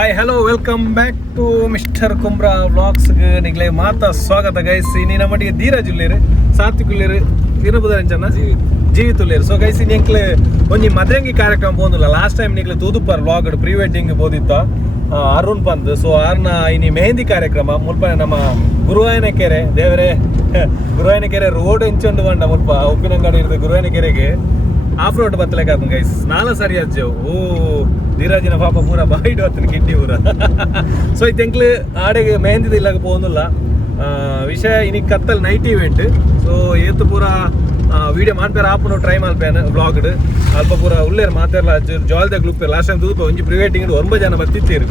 Hi hello welcome back to mister Kumbra ವ್ಲಾಗ್ಸ್ಗೆ ನಿಗ್ಲೇ ಮಾತಾ ಸ್ವಾಗತ ಗೈಸ್ ಇನ್ನಿನ ಮಟ್ಟಿಗೆ ಧೀರಜ್ ಉಳ್ಳೇರು ಸಾತ್ವಿಕ್ ಉಳ್ಳೇರು ಇರಬುದಂಚನ ಜೀವಿತ ಉಳ್ಳೇರು ಸೊ ಗೈಸ್ ನಿಂಕ್ಲೆ ಒಂಜಿ ಮದ್ರಂಗಿ ಕಾರ್ಯಕ್ರಮ ಬೋಂದಿಲ್ಲ ಲಾಸ್ಟ್ ಟೈಮ್ ನಿಕ್ಲೆ ತೂದುಪ್ಪರ್ ವ್ಲಾಗ್ ಪ್ರೀ ವೆಡ್ಡಿಂಗ್ ಬೋದಿತ್ತ ಅರುಣ್ ಪಂದ್ ಸೊ ಆರ್ನ ಇನಿ ಮೆಹಂದಿ ಕಾರ್ಯಕ್ರಮ ಮುಲ್ಪ ನಮ್ಮ ಗುರುವಾಯನ ಕೆರೆ ದೇವರೇ ಗುರುವಾಯನ ಕೆರೆ ರೋಡ್ ಎಂಚೊಂಡು ಬಂಡ ಮುಲ್ಪ ಉಪ್ಪಿನಂಗಡಿ ಇರೋದು ಗುರುವಾಯನ ಕೆರೆಗೆ ಆಫ್ ರೋಡ್ ಬತ್ತಲೇಕ ಗೈಸ್ ನಾಲ ಸರಿ ಅಜ್ಜವು ಓ ಧೀರಾಜಿನ ಪಾಪ ಪೂರ ಬಾಯಿಡು ಹತ್ತಿನ ಕಿಡ್ಡಿ ಪೂರ ಸೊ ಇತ್ತೆಂಕ್ಲು ಆಡೆಗೆ ಮೆಹಂದಿದ ಇಲ್ಲಾಗ ಪೋಂದಿಲ್ಲ ವಿಷಯ ಇನಿ ಕತ್ತಲ್ ನೈಟ್ ಇವೆಂಟ್ ಸೊ ಏತು ಪೂರ ವಿಡಿಯೋ ಮಾಡ್ತಾರೆ ಆಪನು ಟ್ರೈ ಮಲ್ಪೇನ ಬ್ಲಾಗ್ಡ್ ಅಲ್ಪ ಪೂರ ಉಳ್ಳೇರು ಮಾತಾಡಲ್ಲ ಜಾಲ್ದ ಗ್ಲೂಪ್ ಲಾಸ್ಟ್ ಟೈಮ್ ತೂಪ ಒಂಜಿ ಪ್ರೀ ವೆಡ್ಡಿಂಗ್ 9 ಜನ ಬರ್ತಿತ್ತೀರು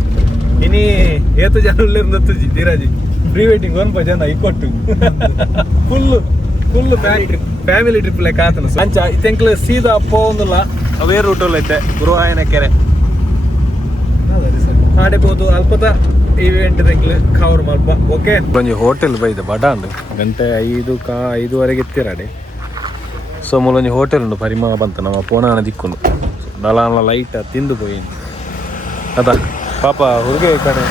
ಇನಿ ಏತು ಜನ ಉಳ್ಳೇರು ನತ್ತುಜಿ ಧೀರಾಜಿ ಪ್ರೀ ವೆಡ್ಡಿಂಗ್ 9 ಜನ ಇಕ್ಕೊಟ್ಟು ಫುಲ್ ಫ್ಯಾಮಿಲಿ ಟ್ರಿಪ್ ಲೆಕ್ಕ ಆತನ ಅಂಚ ಇತ್ತೆಂಕ್ಲು ಸೀದಾ ಪೋಂದಿಲ್ಲ ಅವೇ ರೂಟಲ್ಲಿ ಐತೆ ಗುರುವಾಯನ ಕೆರೆ ಆಡಬಹುದು ಅಲ್ಪದ ಇವೆಂಟ್ ತೆಂಕ್ಲು ಕವರ್ ಮಲ್ಪ ಓಕೆ ಒಂಜಿ ಹೋಟೆಲ್ ಬೈದೆ ಬಡಾಂಡ್ ಗಂಟೆ 5:05 ಎತ್ತಿರಾಡೆ ಸೊ ಮೂಲೊಂಜಿ ಹೋಟೆಲ್ ಉಂಡು ಪರಿಮಳ ಬಂತ ನಮ್ಮ ಪೋಣಾನ ದಿಕ್ಕುಂಡು ದಲಾನ ಲೈಟ್ ತಿಂದು ಪೋಯಿ ಅದ ಪಾಪ ಹುಡುಗೆ ಕಡೆ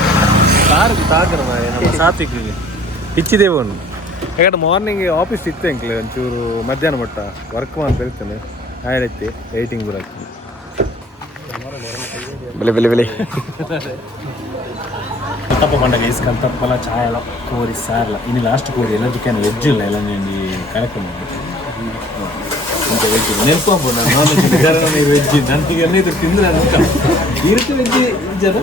ಕಾರಿಗೆ ತಾಗ್ರ ನಮ್ಮ ಸಾತ್ವಿಕ್ಗೆ ಇಚ್ಚಿದೇವು ಉಂಡು ಯಾಕಂದ್ರೆ ಮಾರ್ನಿಂಗ್ ಆಫೀಸ್ ಇತ್ತು ಎಂಕ್ಲೆ ಒಂಚೂರು ಮಧ್ಯಾಹ್ನ ಮಟ್ಟ ವರ್ಕ್ ಅಂತ ಇರ್ತೇನೆ ಆಯ್ತು ರೇಟಿಂಗ್ ಬರೋಕ್ಕೆ ಬೆಲೆ ಕತ್ತಪ್ಪ ಮಂಡ ಗೈಸ್ ಕಲ್ತಪ್ಪಲ ಚಾಯ್ ಎಲ್ಲ ಕೋರಿ ಸಾರಲ್ಲ ಇನ್ನು ಲಾಸ್ಟ್ ಕೋರಿ ಎಲ್ಲ ಚಿಕನ್ ವೆಜ್ ಇಲ್ಲ ಎಲ್ಲ ನೀನು ಕಾರ್ಯಕ್ರಮ ವೆಜ್ ನೆನ್ಕೊಂಡು ನಾನು ನಾನ್ ವೆಜ್ ವೆಜ್ ನನಗೆ ಇದು ತಿಂದ್ರೆ ಈ ರೀತಿ ವೆಜ್ ಜನ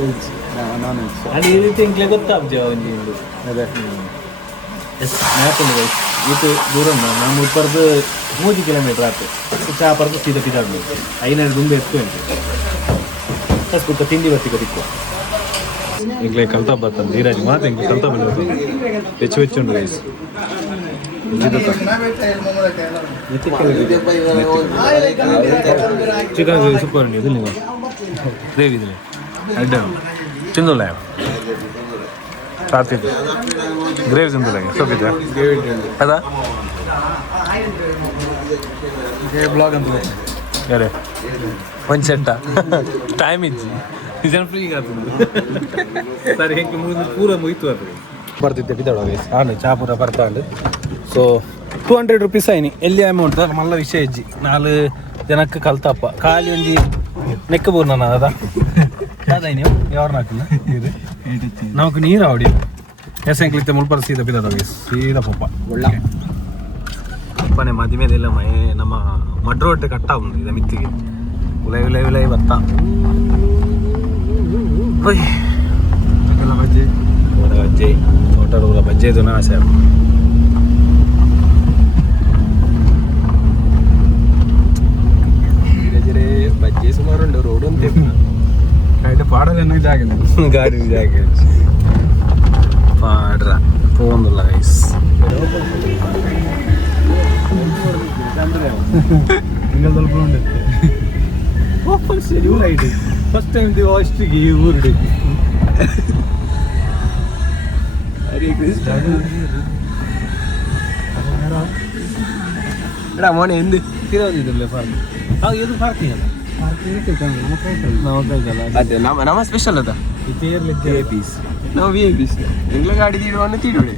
ನಾನ್ ವೆಜ್ ಅದು ಈ ರೀತಿ ಇಂಕ್ಲೆ ಗೊತ್ತಾಗ್ತೇವೆ ಒಂದು ಅದೇ ಎಸ್ ಮ್ಯಾಪಲ್ಲಿ ಗೈಸ್ ಇದು ದೂರ ನಮ್ಮ ಇಪ್ಪರ್ದು 3 ಕಿಲೋಮೀಟರ್ ಆಯ್ತು ಚಾಪರ್ದು ಸೀದಾ ಪಿದಾಡ್ಬೇಕು 500 ದುಂಬೆ ಎತ್ತು ಉಂಟು ಕಸ್ಕೊತ ತಿಂಡಿ ಬರ್ತಿಗೆ ದಿಕ್ಕು ಈಗಲೇ ಕಲ್ತಾ ಬರ್ತಾನೆ ಧೀರಾಜ್ ಮಾತು ಹಿಂಗೆ ಕಲ್ತಾ ಬಂದು ಹೆಚ್ಚು ಉಂಟು ಗೈಸ್ ಚಿಕನ್ ಸೂಪರ್ ಉಂಟು ಇದು ನೀವು ಗ್ರೇವಿ ಇದಿಲ್ಲ ಅಡ್ಡ ತಿಂದಿಲ್ಲ ಸಾತ್ವಿಕ್ ಗ್ರೇವಿ ತಿಂದಿಲ್ಲ ಸೊಪ್ಪಿದ್ದ ಅದಾ ಬ್ಲಾಗ್ ಅಂತ ಯಾರೇ ಒಂದು ಸೆಟ್ಟ ಟೈಮ್ ಇಜ್ಜಿ ಜನ ಫ್ರೀಗೆ ಆಗ್ತದೆ ಸರಿ ಹೆಂಗೆ ಪೂರ ಮುಯ್ತು ಅದು ಬರ್ತಿದ್ದೆ ಬಿದ್ದಾಡುವ ಹಾಂ ಚಾಪುರ ಬರ್ತಾಂಡು ಸೊ 200 ರುಪೀಸ್ ಆಯ್ನಿ ಎಲ್ಲಿ ಅಮೌಂಟ್ ಮಲ್ಲ ವಿಷಯ ಇಜ್ಜಿ 4 ಜನಕ್ಕೆ ಕಲ್ತಪ್ಪ ಖಾಲಿ ಒಂಜಿ ನೆಕ್ಕಬೂರ್ ನಾನು ಅದ ಅದಾಯಿ ನೀವು ಯಾರು ನಾಲ್ಕಿಲ್ಲ ನೀರು ನಮಕ್ ನೀರು ಆವಡಿ ಎಸಂಕ್ಲಿತ್ತೆ ಮುಲ್ಪರ ಸೀದಾ ಬಿದ್ದಾಡುವ ಸೀದಾ ಪಪ್ಪ ಒಳ್ಳೆ ಅಪ್ಪನೇ ಮದಿಮೇಲೆಲ್ಲ ಮೈ ನಮ್ಮ ಮಡ್ರೋಟೆ ಕಟ್ಟ ಉಂಟು ಇದು ಮಿತ್ತಿಗೆ ಉಲೈ ಬತ್ತ ಬಜ್ಜೆ ಬಜ್ಜೆ ತೋಟದ ಬಜ್ಜೆದು ಆಸೆ ಬಜ್ಜೆ ಸುಮಾರು ಉಂಟು ರೋಡ್ ಅಂತ ಪಾಡಲ್ಲ ಜಾಗ ಗಾಡಿ ಜಾಗ ಪಾಡ್ರ ಪೋಂದಿಲ್ಲ ಗೈಸ್ ಸ್ವಲ್ಪ ಉಂಟು ಸರಿ ಊರಾಯ್ತು ಫಸ್ಟ್ ಟೈಮ್ ದೇವ ಅಷ್ಟಿಗೆ ಊರುಡು ಹರೇ ಕೃಷ್ಣ ಎಡ ಮೋನೆ ಎಂದು ತಿರೋದಿದ್ರಲ್ಲ ಫಾರ್ಮ್ ಇದು ಪಾರ್ಕಿಂಗ್ ಅಲ್ಲ ಅದೇ ನಮ್ಮ ಸ್ಪೆಷಲ್ ಅದ ಪೀಸ್ ನಾವು ವಿ ಐ ಪೀಸ್ ಎಂಗ್ಲ ಗಾಡಿ ತೀಡುವನ್ನು ತೀಡುವೆ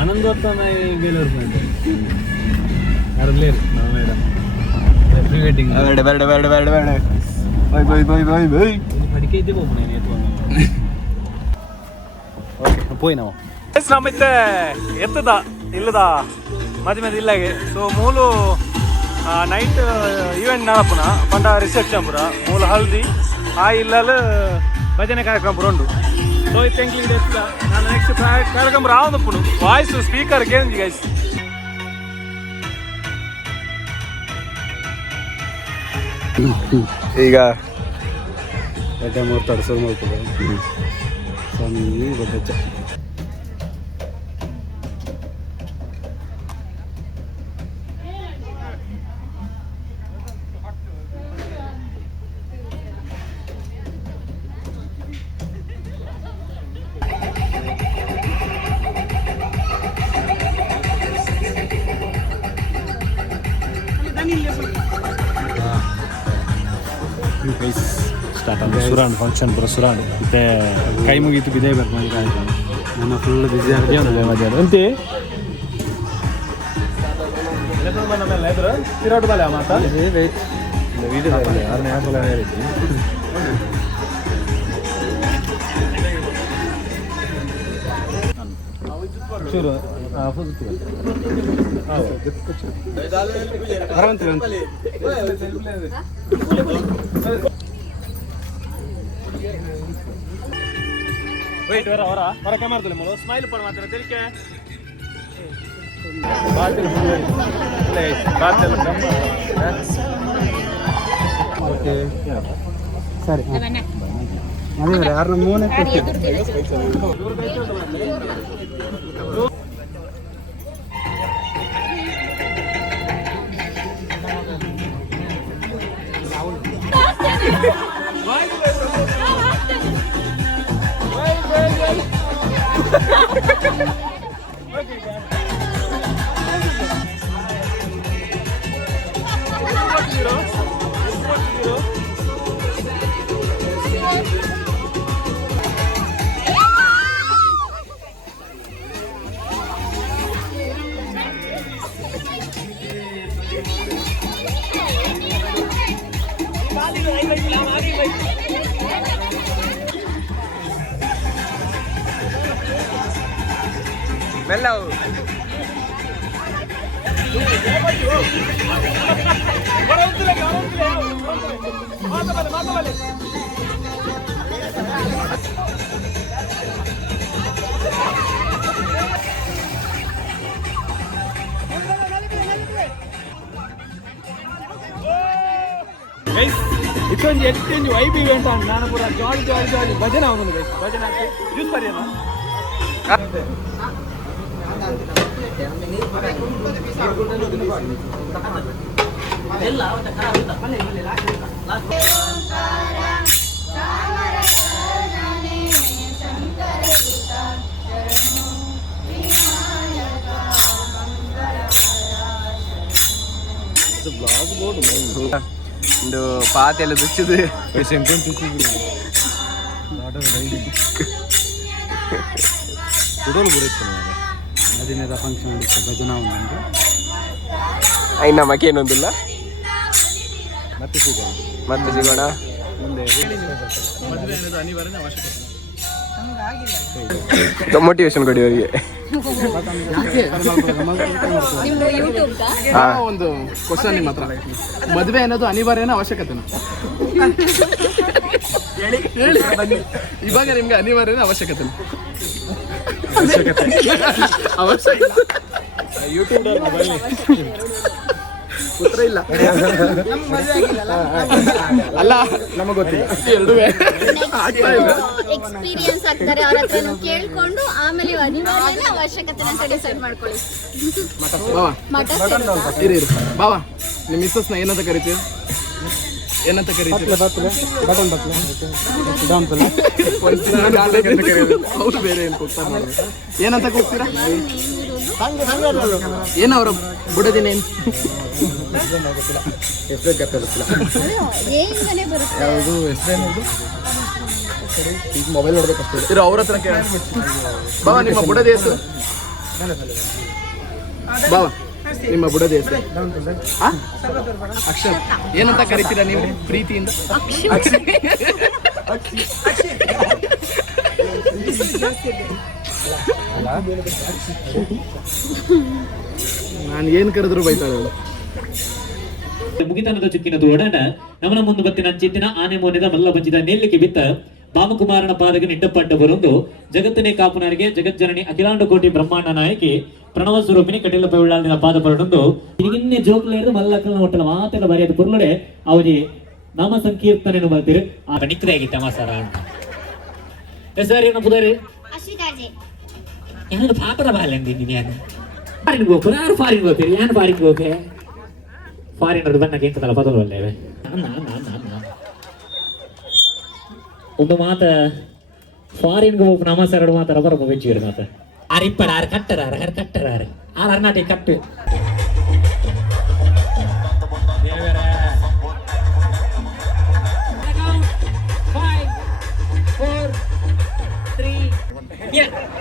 ಆನಂದ್ ಯಾರಲ್ಲೇ ಮೇಡಮ್ ಪ್ರೀ ವೆಡ್ಡಿಂಗ್ ಬೇಡ ಮಡಿಕೆ ಇದ್ದೆ ಪೋಯ್ ನಾವು ನಮ್ಮತ್ತೆ ಎತ್ತದ ಇಲ್ಲದ ಮದುವೆ ಇಲ್ಲಾಗೆ ಸೊ ಮೂಲು ನೈಟ್ ಈವೆಂಟ್ ನಾಪುನ ಪಂಡ ರಿಸೆಪ್ಷನ್ ಪುರ ಮೂಲ ಹಲ್ದಿ ಆ ಇಲ್ಲಲು ಭಜನೆ ಕಾರ್ಯಕ್ರಮ ಪುರ ಉಂಟು ಸೊ ಇತ್ತೆಂಕ್ಲಿ ಎತ್ತ ನಾನು ನೆಕ್ಸ್ಟ್ ಕಾರ್ಯಕ್ರಮ ರಾವಣಪ್ಪುನು ವಾಯ್ಸ್ ಸ್ಪೀಕರ್ ಕೇಂದ್ರಿ ಗೈಸ್ ಈಗ ಮಾತಾಡ ಸರ್ ಮಾಡ್ತಾರೆ ಸ್ವಾಮಿ ಗೊತ್ತ ಗೈಸ್ ಸ್ಟಾರ್ಟ್ ಆಗಿದೆ ಸುರಾಂಡ್ ಫಂಕ್ಷನ್ ಬರೋ ಸುರಾಂಡ್ ಮತ್ತೆ ಕೈ ಮುಗೀತು ಬಿದೇ ಬೇಕು ನನ್ನ ಫುಲ್ ಬಿಸಿ ಆಗಿದೆ ಮಧ್ಯಾಹ್ನ ಎಂತಿ ತಿರೋಟ್ ಬಲ ಮಾತಾ ವೀಡಿಯೋದಲ್ಲಿ ಯಾರನ್ನ ಯಾಕಲ್ಲ ಹೇಳಿದ್ವಿ ಚೂರು ವೆಯ್ಟ್ ಹೊರಕ್ಕೆ ಮಾಡ್ತಾರೆ ಮಗ ಸ್ಮೈಲ್ ಪಡ ಮಾತ್ರ ತಿರ್ಕೆ ಸರಿ ಯಾರು ಮೂನೇ ಮೆಲ್ಲವು ಇದೊಂದು ಎಕ್ಸ್ಚೇಂಜ್ ವೈಬ್ ಇವೆಂಟ್ ಅಂತ ನಾನು ಪೂರ ಜಾಲಿ ಜಾಲಿ ಜಾಲಿ ಭಜನೆ ಆಗೋದು ಗೈಸ್ ಭಜನೆ ಆಗ್ತಿ ಯೂಸ್ ಪರಿಯಲ್ಲ ಒಂದು ಪಾತೆಲ್ಲ ದುಚ್ಚಿದು ಹದಿನೈದು ಫಂಕ್ಷನ್ ಭಜನಾ ಒಂದು ಐನ ಮಗೇನೊಂದಿಲ್ಲ ಮತ್ತೆ ಸಿಗೋಣ ಮುಂದೆ ಮೋಟಿವೇಶನ್ ಕೊಡಿ ಅವರಿಗೆ ಒಂದು ಕ್ವಶನ್ ನಿಮ್ಮ ಹತ್ರ ಮದುವೆ ಅನ್ನೋದು ಅನಿವಾರ್ಯನ ಅವಶ್ಯಕತೆನ ಇವಾಗ ನಿಮ್ಗೆ ಅನಿವಾರ್ಯನ ಅವಶ್ಯಕತೆನ ಯೂಟ್ಯೂಬ್ ಉತ್ತರ ಇಲ್ಲ ಅಲ್ಲ ನಮಗೆ ಗೊತ್ತಿಲ್ಲ ಎರಡೂ ಎಕ್ಸ್ಪೀರಿಯನ್ಸ್ ಆಗ್ತಾರೆ ಅವರ ಹತ್ರ ಕೇಳ್ಕೊಂಡು ಆಮೇಲೆ ಅನಿವಾರ್ಯನ ಅವಶ್ಯಕತೆ ಅಂತ ಡಿಸೈಡ್ ಮಾಡ್ಕೊಳ್ಳಿ. ಇರಿ ಬಾವಾ ನಿಮ್ಮ ಮಿಸ್ಸಸ್ನ ಏನಂತ ಕರಿತೀವಿ ಏನಂತ ಕರಿತೀವಿ ಅವ್ರು ಬೇರೆ ಏನು ಕೂಗ್ತಾರೆ ಏನಂತ ಕೂಗ್ತೀರಾ ಏನವ್ರ ಬುಡದಿನ ಏನು ಯಾವುದು ಹೆಸರೇನು ಮೊಬೈಲ್ ನೋಡ್ಬೇಕಷ್ಟೇ ಇರೋ ಅವ್ರ ಹತ್ರ ಕೇಳ ಬಾವ ನಿಮ್ಮ ಬುಡದ ಹೆಸರು ಬಾವ ನಿಮ್ಮ ಬುಡದ ಹೆಸರು ಅಕ್ಷರ್ ಏನಂತ ಕರಿತೀರಾ ನೀವು ಪ್ರೀತಿಯಿಂದ ನಾನು ಏನು ಕರೆದ್ರು ಬೈತಾಳೆ ಮುಗಿತನದ ಚುಕ್ಕಿನದು ಒಡನ ನವನ ಮುಂದೆ ಬತ್ತಿನ ಚಿತ್ತಿನ ಆನೆ ಮೋನಿದ ಮಲ್ಲ ಬಂಜಿದ ನೆಲ್ಲಿಗೆ ಬಿತ್ತ ಬಾಮಕುಮಾರನ ಪಾದಗೆ ನಿಟ್ಟಪಟ್ಟ ಬರೊಂದು ಜಗತ್ತನೇ ಕಾಪುನರಿಗೆ ಜಗಜ್ಜನನಿ ಅಖಿಲಾಂಡ ಕೋಟಿ ಬ್ರಹ್ಮಾಂಡ ನಾಯಕಿ ಪ್ರಣವ ಸ್ವರೂಪಿಣಿ ಕಟಿಲಪ್ಪ ಉಳ್ಳಾದಿನ ಪಾದ ಪರಡೊಂದು ಇನ್ನೇ ಜೋಕ್ಲೇರು ಮಲ್ಲಕ್ಕನ ಒಟ್ಟಲ ಮಾತೆಲ್ಲ ಬರೆಯದ ಪುರ್ಲಡೆ ಅವಜಿ ನಾಮ ಸಂಕೀರ್ತನೆಯನ್ನು ಬರ್ತೀರಿ ಆ ನಿಕ್ರೆ ಆಗಿತ್ತ ಮಾಸಾರ ಹೆಸರು ಏನು ಪುದಾರಿ ಯಾರು ಪಾಪದ ಬಾಲೆಂದಿದ್ದೀನಿ ನಾನು ಫಾರಿನ್ ಹೋಗ್ತಾರೆ ಯಾರು ಫಾರಿನ್ ಹೋಗ್ತೀರಿ ಏನು ಫಾರಿನ್ ಹೋಗಿ ಫಾರಿನರ್ ಬನ್ನಕ್ಕೆ ಎಂತಲ್ಲ ಪದವಲ್ಲೇವೆ ಒಂದು ಮಾತ ಫಾರಿನ್ಗೆ ಹೋಗಿ ನಮಸ್ಕಾರ ಮಾತಾರ ಬರಬ ಬೆಜ್ಜಿರು ಮಾತ ಆರಿಪ್ಪಡ ಆರು ಕಟ್ಟರಾರ ಹರ ಕಟ್ಟರಾರ ಆರು ಅರ್ನಾಟಿ ಕಟ್ಟು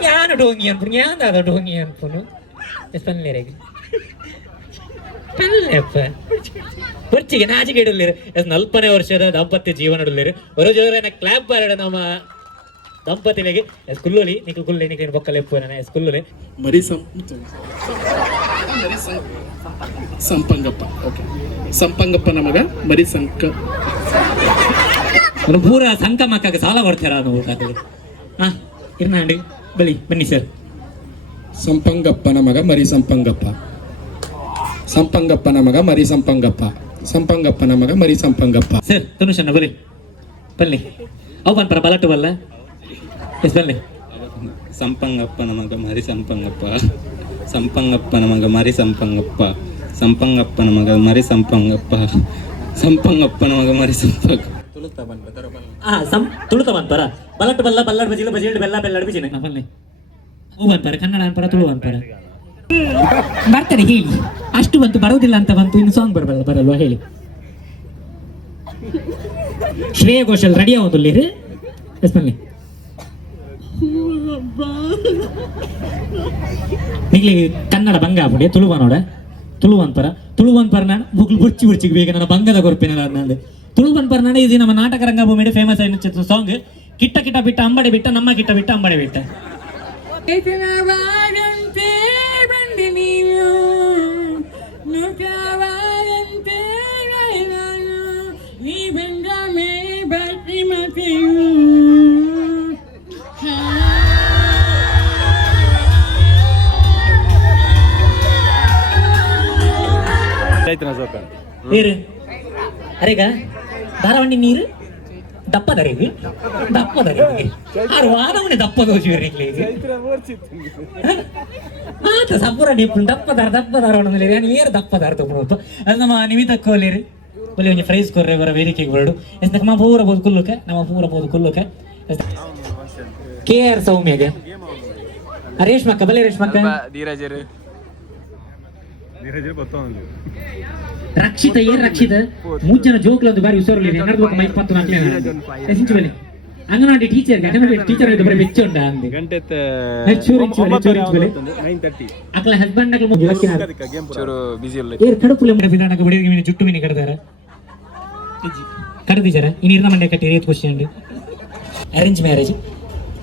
ಯಾನು ಡೋಂಗಿ ಅನ್ಪುನು ಯಾಂದಾದ ಡೋಂಗಿ ಅನ್ಪುನು ಎಷ್ಟು ಪನ್ಲೇರೆಗೆ ಪನ್ಲೆಪ್ಪ ಹೊರ್ಚಿಗೆ ನಾಚಿಕೆ ಇಡಲಿರು ಎಷ್ಟು 40ನೇ ವರ್ಷದ ದಾಂಪತ್ಯ ಜೀವನ ಇಡಲಿರು ಒಂದು ಜೋರನ ಕ್ಲಾಪ್ ಬಾರಡ ನಮ್ಮ ದಂಪತಿಗಳಿಗೆ ಸ್ಕೂಲಲ್ಲಿ ನಿಕ್ಲು ಕುಲ್ಲಿ ನಿಕ್ಲಿನ ಬೊಕ್ಕಲೆ ಎಪ್ಪುವನ ಸ್ಕೂಲಲ್ಲಿ ಮರಿ ಸಂಪಂಗಪ್ಪ ಓಕೆ ಸಂಪಂಗಪ್ಪನ ಮಗ ಮರಿ ಪೂರ ಸಂಕ ಮಕ್ಕಗೆ ಸಾಲ ಕೊಡ್ತಾರ ಹಾ ಇರ್ನಾಂಡಿ ಬನ್ನಿ ಸರ್ ಸಂಪಂಗಪ್ಪನ ಮಗ ಮರಿ ಸಂಪಂಗಪ್ಪ ಸಂಪಂಗಪ್ಪನ ಮಗ ಮರಿ ಸಂಪಂಗಪ್ಪ ಸಂಪಂಗಪ್ಪನ ಮಗ ಮರಿ ಸಂಪಂಗಪ್ಪ ಸರ್ ತನುಷಣ್ಣ ಬನ್ನಿ ಅವು ಬಂತಾರ ಬಲಟು ಬಲ್ಲ ಎಸ್ ಬನ್ನಿ ಸಂಪಂಗಪ್ಪನ ಮಗ ಮರಿ ಸಂಪಂಗಪ್ಪ ಸಂಪಂಗಪ್ಪನ ಮಗ ಮರಿ ಸಂಪಂಗಪ್ಪ ಸಂಪಂಗಪ್ಪನ ಮಗ ಮರಿ ಸಂಪಂಗಪ್ಪ ಸಂಪಂಗಪ್ಪನ ಮಗ ಮರಿ ಸಂಪಂಗ ತುಳುತ ಬಂತಾರ ಬಲಟ್ ಬಲ್ಲ ಬಲ್ಲಡ್ ಬಜಿಲ ಬಜಿಲ್ ಬೆಲ್ಲ ಬೆಲ್ಲಡ್ ಬಿಜಿನ ಬನ್ನಿ ಅವು ಬಂತಾರ ಕನ್ನಡ ಅನ್ಪಾರ ತುಳು ಅಂತಾರ ಬರ್ತಾರೆ ಹೇಳಿ ಅಷ್ಟು ಬಂತು ಬರೋದಿಲ್ಲ ಅಂತ ಬಂತು ಇನ್ನು ಸಾಂಗ್ ಬರಲ್ವಾ ಹೇಳಿ ಶ್ರೇಯ ಘೋಷಲ್ ರೆಡಿ ಆಗೋದಿಲ್ಲ ಎಸ್ ಬನ್ನಿ ನಿಗ್ಲಿಗೆ ಕನ್ನಡ ಬಂಗ ಆಗ್ಬಿಡಿ ತುಳುವನ್ಪರ ನಾನು ಬುಕ್ಲು ಬುರ್ಚಿಗೆ ಬೇಗ ನನ್ನ ಬಂಗದ ಕೊರ್ಪಿನ ನಾನು ತುಳುವನ್ಪರ ನಾನು ಇದು ನಮ್ಮ ನಾಟಕ ರಂಗಭೂಮಿ ಫೇಮಸ್ ಆಯ್ತು ಸಾಂಗ್ ಕಿಟ್ಟ ಕಿಟ್ಟ ಬಿಟ್ಟ ಅಂಬಡೆ ಬಿಟ್ಟ ನಮ್ಮ ಕಿಟ್ಟ ಬಿಟ್ಟ ಅಂಬಡೆ ಬಿಟ್ಟ ನೀರು ಅರೆಗ ಧಾರಾವಣಿ ನೀರು ದಪ್ಪದರಿಗೆ ಆರು ವಾರವಣೆ ದಪ್ಪದೋಚಿವ್ರಿ ಆತ ಸಪುರ ನಿಪ್ಪು ದಪ್ಪದಾರ ನೀರು ದಪ್ಪದಾರ ತಗೊಂಡು ಅದು ನಮ್ಮ ನಿಮಿತ ಕೋಲಿರಿ ಒಳ್ಳೆ ಒಂದು ಪ್ರೈಸ್ ಕೊರ್ರೆ ಬರ ವೇದಿಕೆಗೆ ಬರಡು ಎಸ್ ನಮ್ಮ ಪೂರ ಬೋದು ಕುಲ್ಲುಕ KR ಸೌಮ್ಯಗೆ ರೇಷ್ಮಕ್ಕ ಬಲೆ ರೇಷ್ಮಕ್ಕ ರಕ್ಷಿತ ಮೂಜನ ಜೋಕ್ಲದ್ದು ಬಾರಿ ವಿಸರ್ಲಿ ಮೈಕ್ ಪತ್ತು ನಾಲ್ಕು ಅಂಗನವಾಡಿ ಟೀಚರ್ ಬರೀ ಬೆಚ್ಚ ಉಂಡ ಅಕ್ಲ ಹಸ್ಬೆಂಡ್ ಕಡುಪುಲೆ ಬಿಡೋದಕ್ಕೆ ಜುಟ್ಟು ಮೀನಿ ಕಡ್ದಾರ ಕಡ್ದಿದ್ದಾರ ಇನ್ನು ಇರ್ನ ಮಂಡ್ಯ ಕಟ್ಟಿ ರೇತ್ ಕ್ವಶನ್ ಅರೇಂಜ್ ಮ್ಯಾರೇಜ್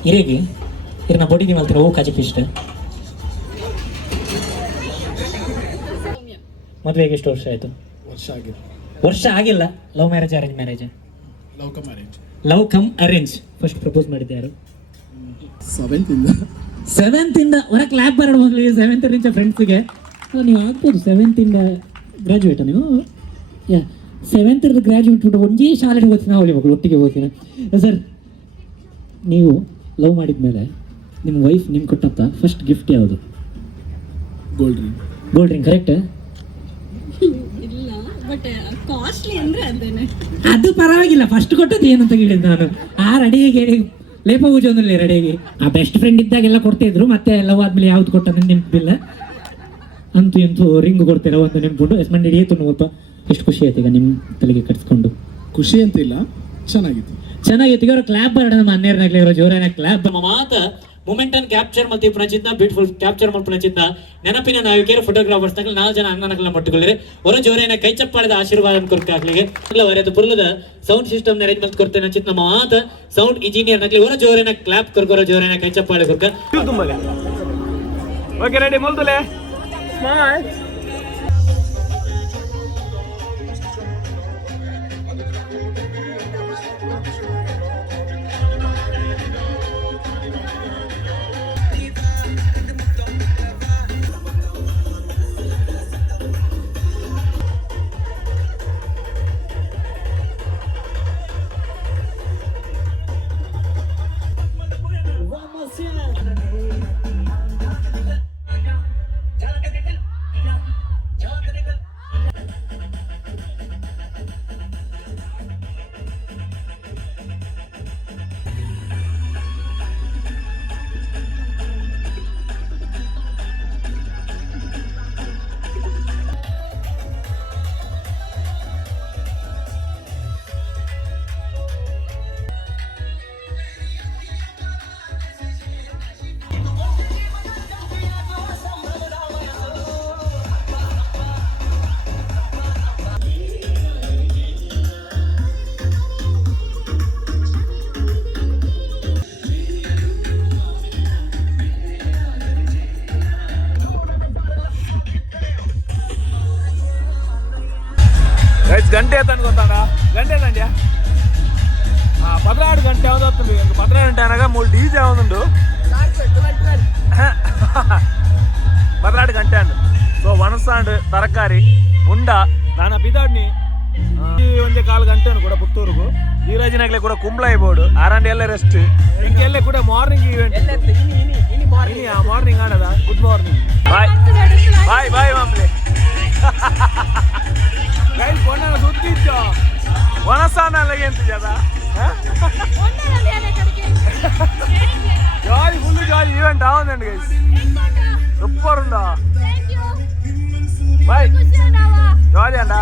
ಇರೇಗಿ ಇರ್ನ ಬೊಡಿಗೆ ಮಲ್ತಾರ ಓ ಕಾಜಿ ಇಷ್ಟ ಮದುವೆಗೆ ಎಷ್ಟು ವರ್ಷ ಆಯ್ತು ವರ್ಷ ಆಗಿಲ್ಲ love marriage arrange marriage love come arrange first propose ಮಾಡಿದ್ದೆ ಯಾರು 7th ಇಂದ ಹೊರ ಕ್ಲಾಪ್ ಬರೋಣ ಮಕ್ಕಳಿಗೆ 7th ಇಂದ ಫ್ರೆಂಡ್ಸ್ಗೆ ನೀವು ಆಗ್ಬೋದು 7th ಇಂದ ಗ್ರಾಜುಯೇಟ ನೀವು 7th ಇರ್ದು ಗ್ರಾಜುಯೇಟ್ ಬಿಟ್ಟು ಒಂದೇ ಶಾಲೆಗೆ ಓದ್ತೀನಿ ಅವಳಿ ಮಕ್ಕಳು ಒಟ್ಟಿಗೆ ಓದ್ತೀನಿ ಸರ್ ನೀವು ಲವ್ ಮಾಡಿದ್ಮೇಲೆ ನಿಮ್ಮ ವೈಫ್ ನಿಮ್ಗೆ ಕೊಟ್ಟಂತ ಫಸ್ಟ್ ಗಿಫ್ಟ್ ಯಾವುದು ಗೋಲ್ಡ್ ರಿಂಗ್ ಕರೆಕ್ಟ್ ಅದು ಪರವಾಗಿಲ್ಲ ಫಸ್ಟ್ ಕೊಟ್ಟದ್ದು ಏನಂತ ಕೇಳಿದ್ದು ನಾನು ಆ ರೆಡಿಗೆ ಲೇಪ ಪೂಜೆ ಒಂದಲ್ಲಿ ರೆಡಿಗೆ ಆ ಬೆಸ್ಟ್ ಫ್ರೆಂಡ್ ಇದ್ದಾಗೆಲ್ಲ ಕೊಡ್ತಿದ್ರು ಮತ್ತೆ ಲವ್ ಆದ್ಮೇಲೆ ಯಾವ್ದು ಕೊಟ್ಟದ್ದು ನೆನಪಿಲ್ಲ ಅಂತೂ ಇಂತೂ ರಿಂಗ್ ಕೊಡ್ತೀರ ಒಂದು ನೆನ್ಪುಂಡು ಎಸ್ ಮಂಡಿ ಹಿಡಿಯಿತು ನೋಡ್ಪ ಎಷ್ಟು ಖುಷಿ ಆಯ್ತು ಈಗ ನಿಮ್ಮ ತಲೆಗೆ ಕಟ್ಸ್ಕೊಂಡು ಖುಷಿ ಅಂತಿಲ್ಲ ಚೆನ್ನಾಗಿತ್ತು ಈಗ ಕ್ಲಾಪ್ ಬರೋಣ ನಮ್ಮ ಅನ್ನೇರ್ನಾಗ್ಲಿ ಇರೋ ಜೋರಾನ ಕ್ಲಾಪ್ ನಮ್ಮ ಮಾತ ಮೂಮೆಂಟ್ ಅನ್ನು ಕ್ಯಾಪ್ಚರ್ ಮಾಡ್ತೀವಿ ಪುನಚಿತ್ನ ಬ್ಯೂಟಿಫುಲ್ ಕ್ಯಾಪ್ಚರ್ ಮಾಡಿ ಪುನಚಿತ್ನ ನೆನಪಿನ ನಾವಿಕೇರು ಫೋಟೋಗ್ರಾಫರ್ಸ್ ತಗಲಿ 4 ಜನ ಅಣ್ಣನಕಲ್ಲ ಮಟ್ಟುಕೊಳ್ಳಿರಿ ಹೊರ ಜೋರೇನ ಕೈ ಚಪ್ಪಾಳದ ಆಶೀರ್ವಾದ ಕೊಡ್ಕಾಗ್ಲಿಗೆ ಅದು ಪುರ್ಲದ ಸೌಂಡ್ ಸಿಸ್ಟಮ್ ಅರೇಂಜ್ ಮಾಡಿ ಕೊಡ್ತೇನೆ ಚಿತ್ ನಮ್ಮ ಮಾತ ಸೌಂಡ್ ಇಂಜಿನಿಯರ್ ನಕ್ಲಿ ಹೊರ ಜೋರೇನ ಕ್ಲಾಪ್ ಕೊರ್ಕೊರ ಜೋರೇನ ಕೈ ಚಪ್ಪಾಳೆ ಕೊರ್ಕ ಓಕೆ ರೆಡಿ ಮುಲ್ದುಲೆ ಸ್ಮೈಲ್ ಗಂಟೆ ಅಂತ ಗೊತ್ತಾಡ ಗಂಟೆ ತಂಡ್ಯಾ 16 ಗಂಟೆ ಯಾವ್ದು ಆಗ್ತದೆ 16 ಗಂಟೆ ಅನಾಗ 3 DJ ಯಾವ್ದುಂಡು 16 ಗಂಟೆ ಅಂದು ಸೊ ಒಣಸಾಂಡ್ ತರಕಾರಿ ಉಂಡ ನಾನು ಬಿದಾಡ್ನಿ ಒಂದೇ 4 ಗಂಟೆ ಕೂಡ ಪುತ್ತೂರಿಗೂ ಧೀರಾಜಿನಾಗ್ಲೇ ಕೂಡ ಕುಂಬ್ಳ ಬೋರ್ಡು ಆರಾಂಡ್ ಎಲ್ಲ ರೆಸ್ಟ್ ಇಂಕೆಲ್ಲ ಕೂಡ ಮಾರ್ನಿಂಗ್ ಇವೆಂಟ್ ಮಾರ್ನಿಂಗ್ ಆಡದ good morning bye bye bye ಮಾಮ್ಲೆ ಗೈಸ್ ಕೊಣ್ಣ ಸುತ್ತಿತ್ತು ಒಣಸಾಂಡಲ್ಲಿಗೆ ಎಂತಿದ್ಯದ ಜಾಲಿ ಫುಲ್ ಜಾಲಿ ಈವೆಂಟ್ ಆവുന്നുണ്ട് ಗೈಸ್ ಸೂಪರ್ ಉಂಟಾ ಬಾಯ್ ಜಾಲಿ ಅಂಡ